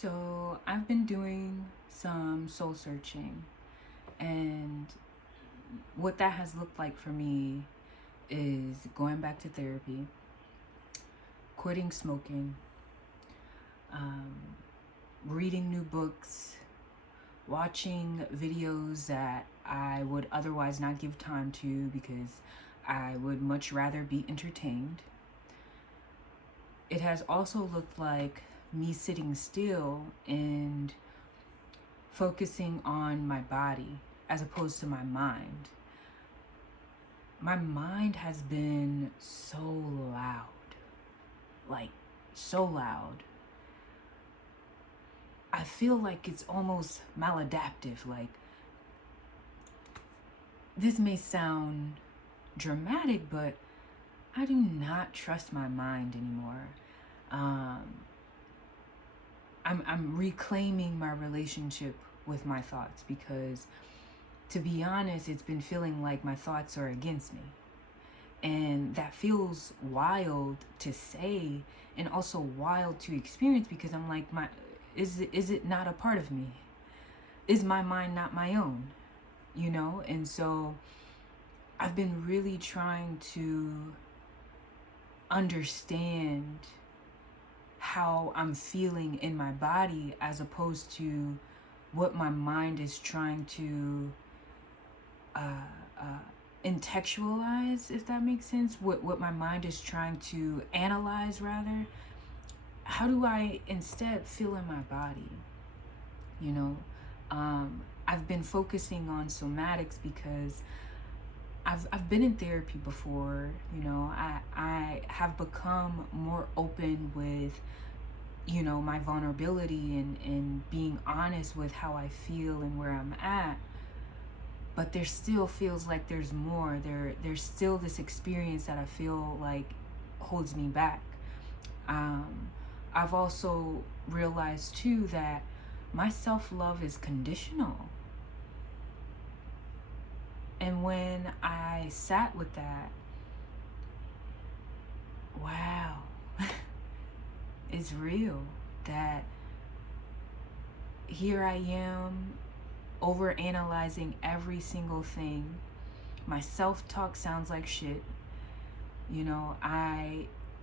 So I've been doing some soul searching, and what that has looked like for me is going back to therapy, quitting smoking, um, reading new books, watching videos that I would otherwise not give time to because I would much rather be entertained. It has also looked like me sitting still and focusing on my body as opposed to my mind. My mind has been so loud, like so loud. I feel like it's almost maladaptive. Like, this may sound dramatic, but I do not trust my mind anymore. Um, I'm reclaiming my relationship with my thoughts because, to be honest, it's been feeling like my thoughts are against me. And that feels wild to say and also wild to experience because I'm like, is it not a part of me? Is my mind not my own? And so I've been really trying to understand how I'm feeling in my body as opposed to what my mind is trying to uh, uh, intellectualize, if that makes sense. What my mind is trying to analyze, rather. How do I instead feel in my body? You know, I've been focusing on somatics because I've been in therapy before. I have become more open with my vulnerability and being honest with how I feel and where I'm at. But there still feels like there's more. There's still this experience that I feel like holds me back. Um, I've also realized too that my self-love is conditional. And when I sat with that, wow, it's real that here I am over analyzing every single thing. My self-talk sounds like shit.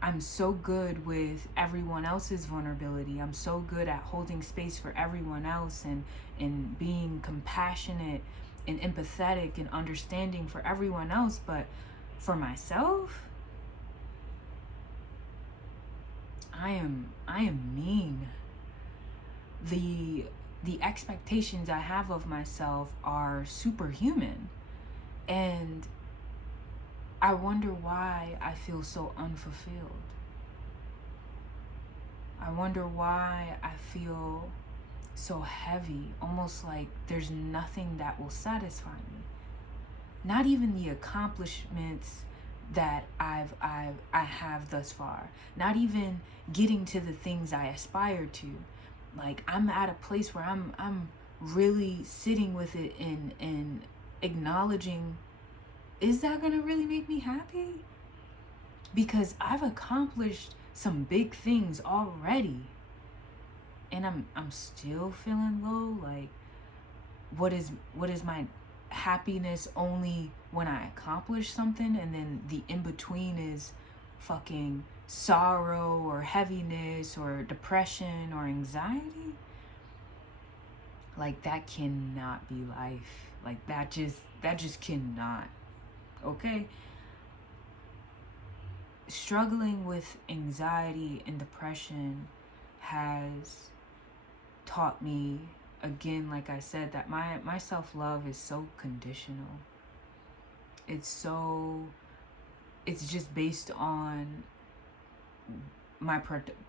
I'm so good with everyone else's vulnerability. I'm so good at holding space for everyone else and being compassionate and empathetic and understanding for everyone else, but for myself, I am mean. The expectations I have of myself are superhuman, and I wonder why I feel so unfulfilled. I wonder why I feel so heavy, almost like there's nothing that will satisfy me. Not even the accomplishments that I have thus far. Not even getting to the things I aspire to. Like, I'm at a place where I'm really sitting with it and acknowledging, is that gonna really make me happy? Because I've accomplished some big things already, and I'm still feeling low. Like, what is my happiness only when I accomplish something, and then the in between is fucking sorrow or heaviness or depression or anxiety? Like, that cannot be life. Like, that just cannot. Okay? Struggling with anxiety and depression has taught me, again, like I said, that my self-love is so conditional. It's just based on my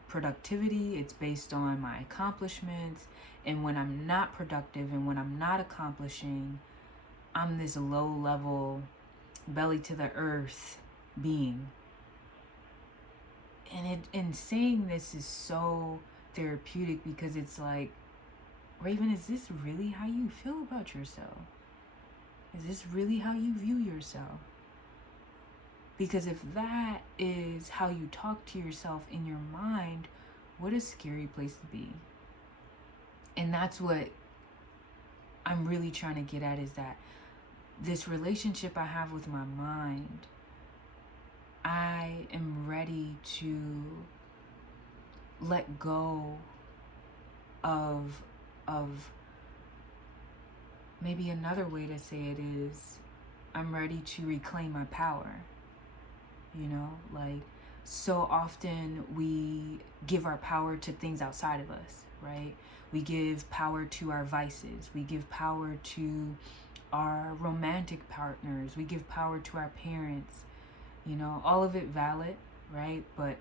productivity. It's based on my accomplishments. And when I'm not productive and when I'm not accomplishing, I'm this low level, belly to the earth being. And saying this is so therapeutic because it's like, Raven, is this really how you feel about yourself? Is this really how you view yourself? Because if that is how you talk to yourself in your mind, what a scary place to be. And that's what I'm really trying to get at, is that this relationship I have with my mind, I am ready to let go of maybe another way to say it is, I'm ready to reclaim my power. You know, like, so often we give our power to things outside of us, right? We give power to our vices. We give power to our romantic partners. We give power to our parents. You know, all of it valid, right? But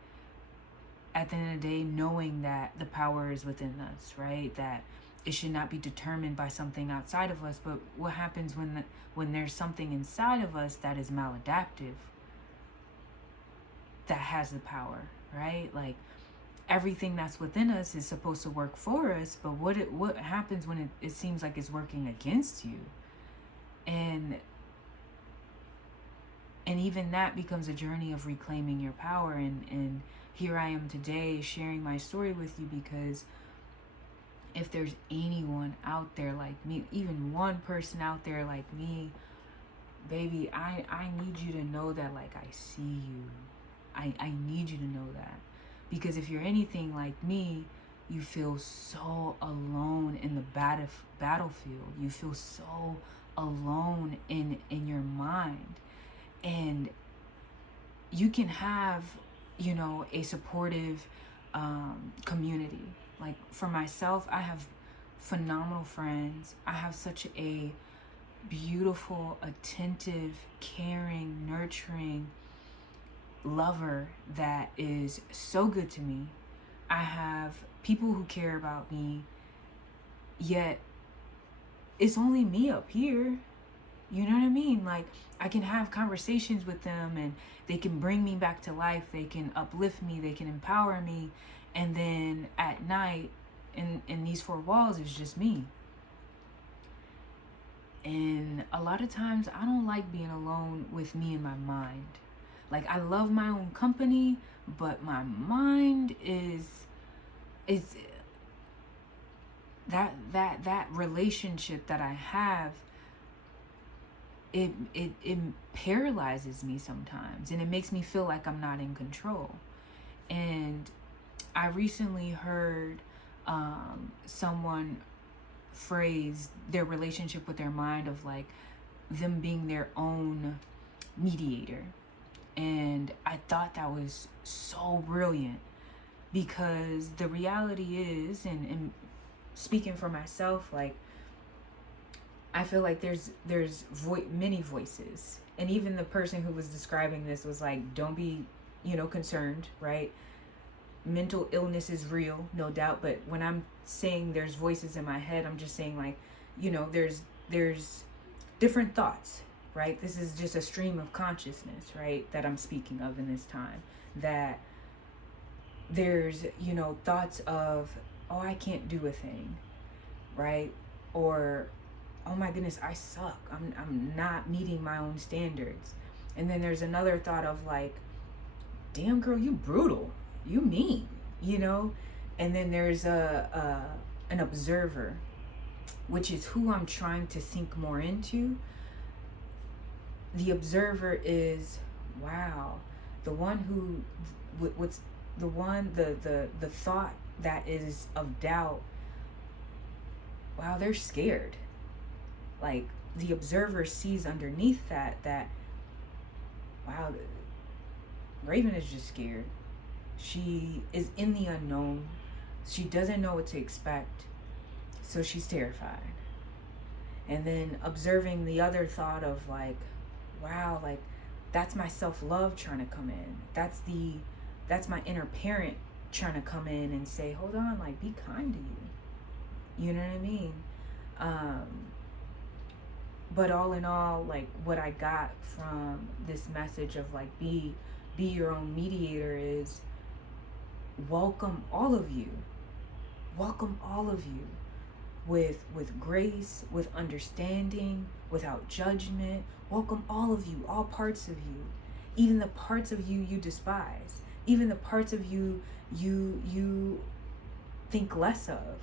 at the end of the day, knowing that the power is within us, right? That it should not be determined by something outside of us. But what happens when there's something inside of us that is maladaptive, that has the power, right? Like, everything that's within us is supposed to work for us, but what happens when it seems like it's working against you? And even that becomes a journey of reclaiming your power. And here I am today sharing my story with you, because if there's anyone out there like me, even one person out there like me, baby, I need you to know that, like, I see you. I need you to know that. Because if you're anything like me, you feel so alone in the battlefield. You feel so alone in your mind. And you can have, you know, a supportive community. Like, for myself, I have phenomenal friends. I have such a beautiful, attentive, caring, nurturing lover that is so good to me. I have people who care about me, yet it's only me up here. You know what I mean? Like, I can have conversations with them and they can bring me back to life. They can uplift me. They can empower me. And then at night, in these four walls, it's just me. And a lot of times I don't like being alone with me and my mind. Like, I love my own company, but my mind is that relationship that I have, it paralyzes me sometimes, and it makes me feel like I'm not in control. And I recently heard someone phrase their relationship with their mind of, like, them being their own mediator. And I thought that was so brilliant, because the reality is, and speaking for myself, like, I feel like there's many voices. And even the person who was describing this was like, don't be, concerned, right? Mental illness is real, no doubt. But when I'm saying there's voices in my head, I'm just saying, like, there's different thoughts, right? This is just a stream of consciousness, right, that I'm speaking of in this time. That there's, thoughts of, oh, I can't do a thing, right? Or, oh my goodness, I suck. I'm not meeting my own standards. And then there's another thought of, like, damn girl, you brutal, you mean, And then there's an observer, which is who I'm trying to sink more into. The observer is, wow, the one who, what's the one, the thought that is of doubt, wow, they're scared. Like, the observer sees underneath that, wow, Raven is just scared. She is in the unknown. She doesn't know what to expect, so she's terrified. And then observing the other thought of, like, wow, like, that's my self-love trying to come in. That's my inner parent trying to come in and say, hold on, like, be kind to you. You know what I mean? But all in all, like, what I got from this message of, like, be your own mediator is, welcome all of you. Welcome all of you with grace, with understanding, without judgment. Welcome all of you, all parts of you. Even the parts of you despise. Even the parts of you think less of.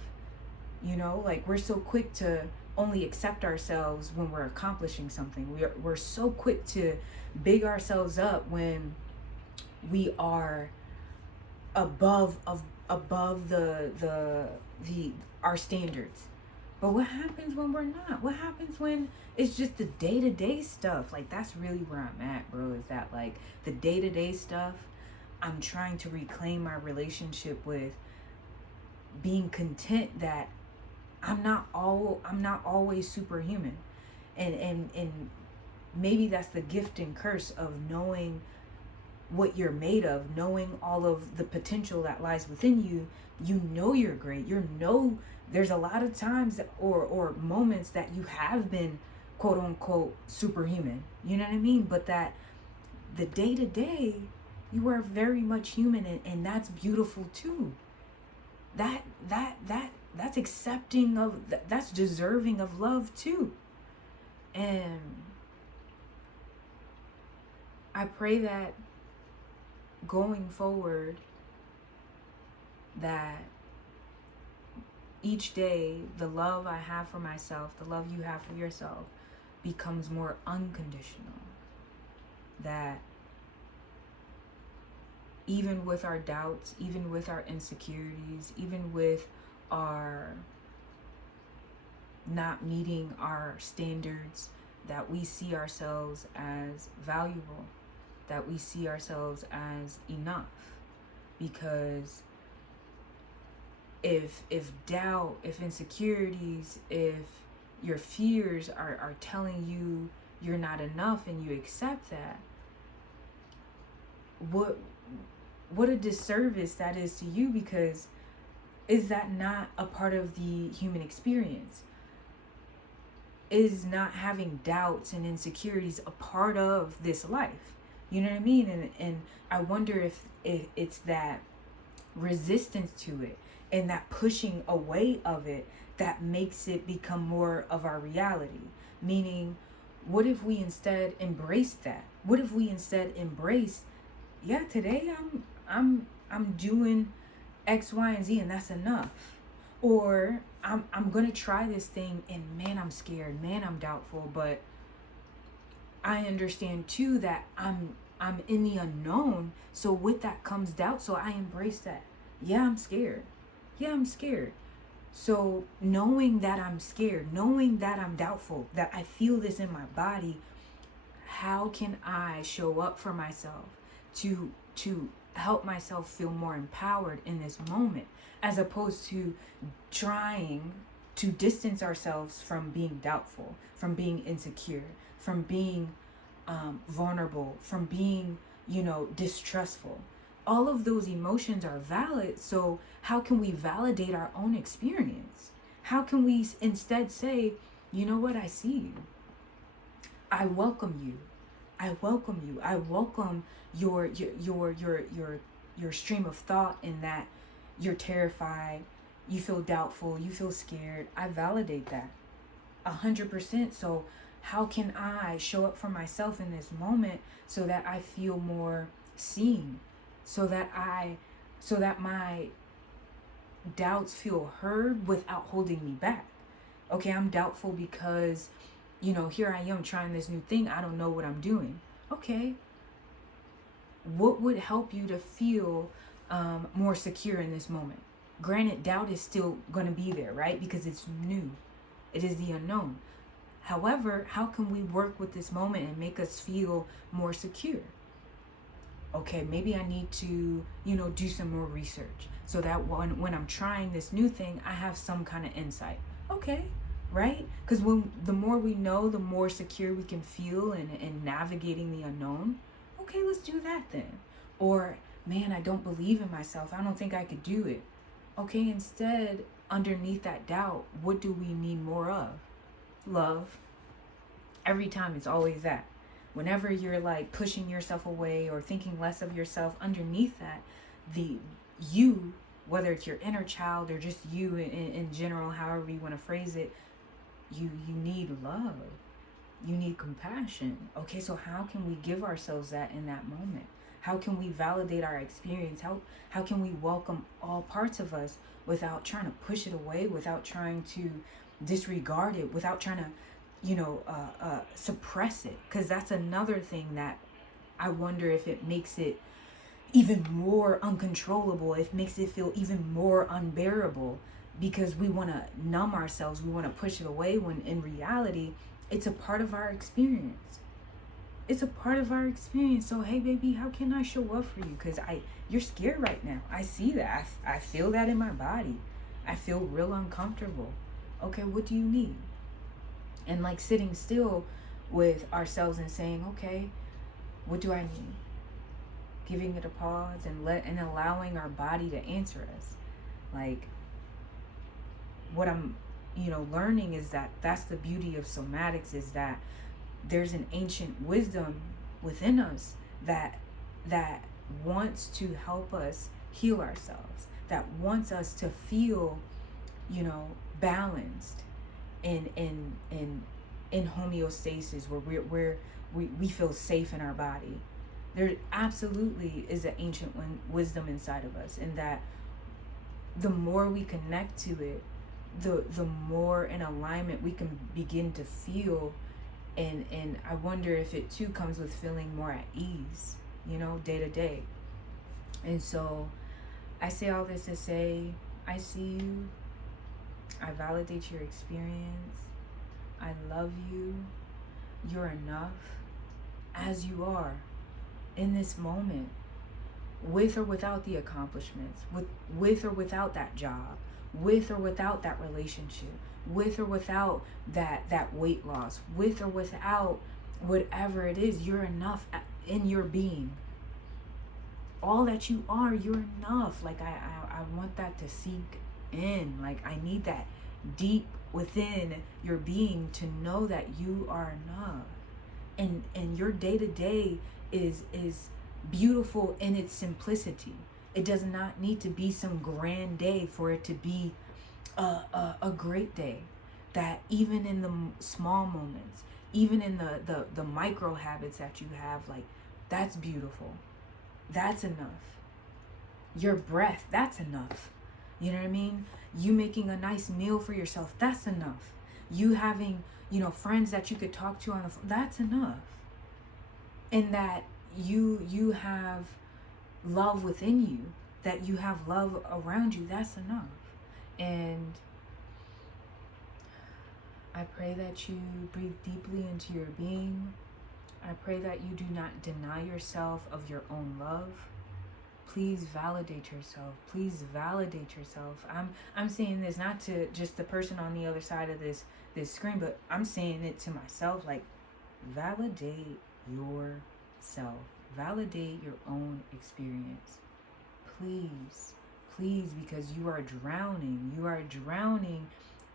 You know, like we're so quick to only accept ourselves when we're accomplishing something. We're so quick to big ourselves up when we are above the our standards. But what happens when we're not? What happens when it's just the day-to-day stuff? Like, that's really where I'm at, bro. Is that like the day-to-day stuff? I'm trying to reclaim my relationship with being content that I'm not always superhuman. And maybe that's the gift and curse of knowing what you're made of, knowing all of the potential that lies within you. You know you're great. You know there's a lot of times or moments that you have been quote unquote superhuman. You know what I mean? But that the day to day, you are very much human, and that's beautiful too. That's accepting of, that's deserving of love too. And I pray that going forward, that each day the love I have for myself, the love you have for yourself, becomes more unconditional. That even with our doubts, even with our insecurities, even with our not meeting our standards, that we see ourselves as valuable, that we see ourselves as enough. Because if doubt, if insecurities, if your fears are telling you you're not enough and you accept that, what a disservice that is to you. Because is that not a part of the human experience? Is not having doubts and insecurities a part of this life? You know what I mean? And I wonder if it's that resistance to it and that pushing away of it that makes it become more of our reality. Meaning, what if we instead embrace that? What if we instead embrace, yeah, today I'm doing X, Y, and Z, and that's enough. Or I'm gonna try this thing, and man, I'm scared, man, I'm doubtful, but I understand too that I'm in the unknown. So with that comes doubt. So I embrace that. Yeah, I'm scared. Yeah, I'm scared. So knowing that I'm scared, knowing that I'm doubtful, that I feel this in my body, how can I show up for myself to help myself feel more empowered in this moment, as opposed to trying to distance ourselves from being doubtful, from being insecure, from being vulnerable, from being, distrustful. All of those emotions are valid. So how can we validate our own experience? How can we instead say, you know what, I see you. I welcome you. I welcome you. I welcome your stream of thought, in that you're terrified, you feel doubtful, you feel scared. I validate that 100%. So how can I show up for myself in this moment so that I feel more seen, so that my doubts feel heard without holding me back? Okay, I'm doubtful because, here I am trying this new thing. I don't know what I'm doing. Okay, what would help you to feel more secure in this moment? Granted, doubt is still going to be there, right? Because it's new. It is the unknown. However, how can we work with this moment and make us feel more secure? Okay, maybe I need to, do some more research so that when I'm trying this new thing, I have some kind of insight. Okay, right? Because the more we know, the more secure we can feel in navigating the unknown. Okay, let's do that then. Or, man, I don't believe in myself. I don't think I could do it. Okay, instead, underneath that doubt, what do we need more of? Love. Every time it's always that. Whenever you're like pushing yourself away or thinking less of yourself, underneath that, the you, whether it's your inner child or just you in general, however you want to phrase it, you need love. You need compassion. Okay, so how can we give ourselves that in that moment? How can we validate our experience? How can we welcome all parts of us without trying to push it away, without trying to disregard it, without trying to, suppress it? Because that's another thing that I wonder if it makes it even more uncontrollable, it makes it feel even more unbearable, because we want to numb ourselves, we want to push it away, when in reality it's a part of our experience. It's a part of our experience. So hey baby, how can I show up for you? Because you're scared right now. I see that. I feel that in my body. I feel real uncomfortable. Okay, what do you need? And like sitting still with ourselves and saying, okay, what do I need? Giving it a pause and allowing our body to answer us. Like, what I'm learning is that that's the beauty of somatics, is that there's an ancient wisdom within us that wants to help us heal ourselves, that wants us to feel balanced in homeostasis, where we feel safe in our body. There absolutely is an ancient wisdom inside of us, and that the more we connect to it, the more in alignment we can begin to feel. And I wonder if it too comes with feeling more at ease, day to day. And so I say all this to say, I see you. I validate your experience. I love you. You're enough as you are in this moment, with or without the accomplishments, with or without that job, with or without that relationship, with or without that weight loss, with or without whatever it is. You're enough in your being. All that you are, you're enough. Like I want that to sink in. Like I need that deep within your being to know that you are enough. And your day-to-day is beautiful in its simplicity. It does not need to be some grand day for it to be a great day. That even in the small moments, even in the micro habits that you have, like, that's beautiful. That's enough. Your breath, that's enough. You know what I mean? You making a nice meal for yourself, that's enough. You having, friends that you could talk to on the phone, that's enough. And that you have love within you, that you have love around you, that's enough. And I pray that you breathe deeply into your being. I pray that you do not deny yourself of your own love. Please validate yourself. Please validate yourself. I'm saying this not to just the person on the other side of this screen, but I'm saying it to myself. Like, validate yourself. Validate your own experience. Please, because you are drowning. You are drowning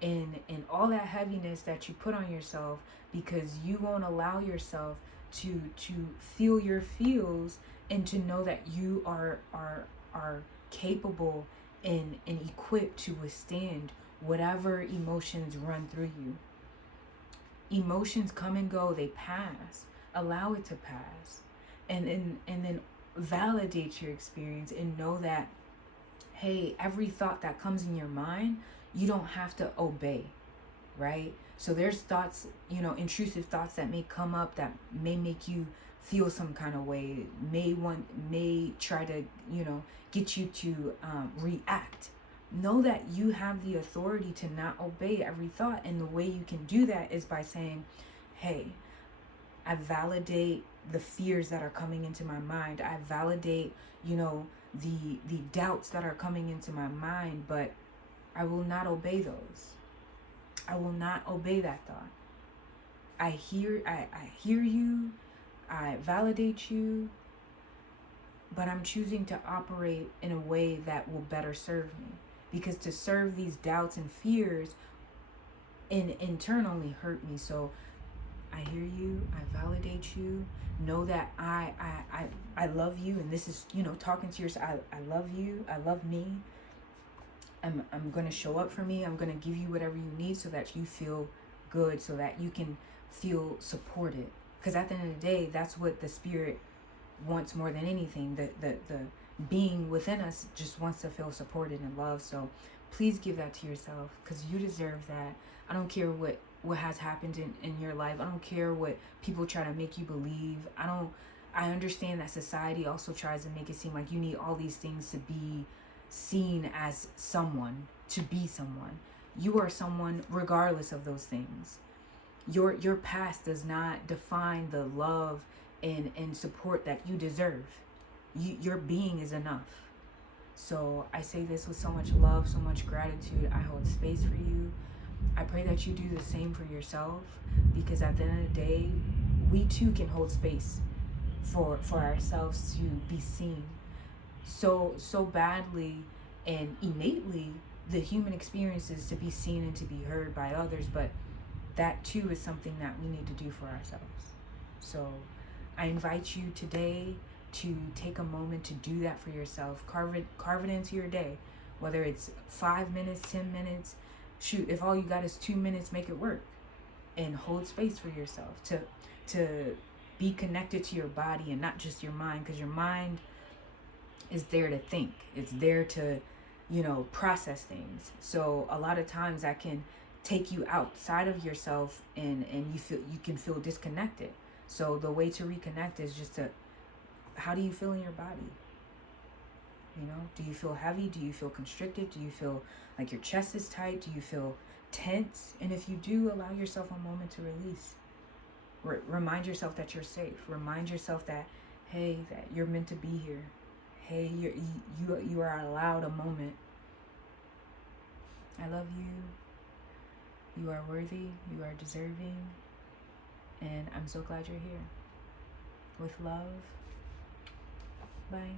in all that heaviness that you put on yourself, because you won't allow yourself to feel your feels, and to know that you are capable and equipped to withstand whatever emotions run through you. Emotions come and go, they pass. Allow it to pass. And then validate your experience, and know that, hey, every thought that comes in your mind, you don't have to obey, right? So there's thoughts, intrusive thoughts that may come up that may make you feel some kind of way, may try to, get you to react. Know that you have the authority to not obey every thought. And the way you can do that is by saying, hey, I validate the fears that are coming into my mind. I validate, the doubts that are coming into my mind, but I will not obey those. I will not obey that thought. I hear you, I validate you, but I'm choosing to operate in a way that will better serve me. Because to serve these doubts and fears in turn only hurt me. So I hear you, I validate you, know that I love you, and this is, talking to yourself, I love you, I love me. I'm going to show up for me. I'm going to give you whatever you need so that you feel good, so that you can feel supported. Because at the end of the day, that's what the spirit wants more than anything. The being within us just wants to feel supported and loved. So please give that to yourself, because you deserve that. I don't care what has happened in your life. I don't care what people try to make you believe. I understand that society also tries to make it seem like you need all these things to be seen as someone, to be someone. You are someone regardless of those things. Your past does not define the love and support that you deserve. Your being is enough. So I say this with so much love, so much gratitude. I hold space for you. I pray that you do the same for yourself, because at the end of the day, we too can hold space for ourselves to be seen. So badly and innately, the human experience is to be seen and to be heard by others, but that too is something that we need to do for ourselves. So I invite you today to take a moment to do that for yourself. Carve it into your day, whether it's 5 minutes, 10 minutes. Shoot, if all you got is 2 minutes, make it work. And hold space for yourself to be connected to your body and not just your mind, because your mind is there to think. It's there to, process things. So a lot of times that can take you outside of yourself, and you can feel disconnected. So the way to reconnect is just to, how do you feel in your body? Do you feel heavy? Do you feel constricted? Do you feel like your chest is tight? Do you feel tense? And if you do, allow yourself a moment to release. Remind yourself that you're safe. Remind yourself that, hey, that you're meant to be here. Hey, you are allowed a moment. I love you. You are worthy. You are deserving. And I'm so glad you're here. With love. Bye.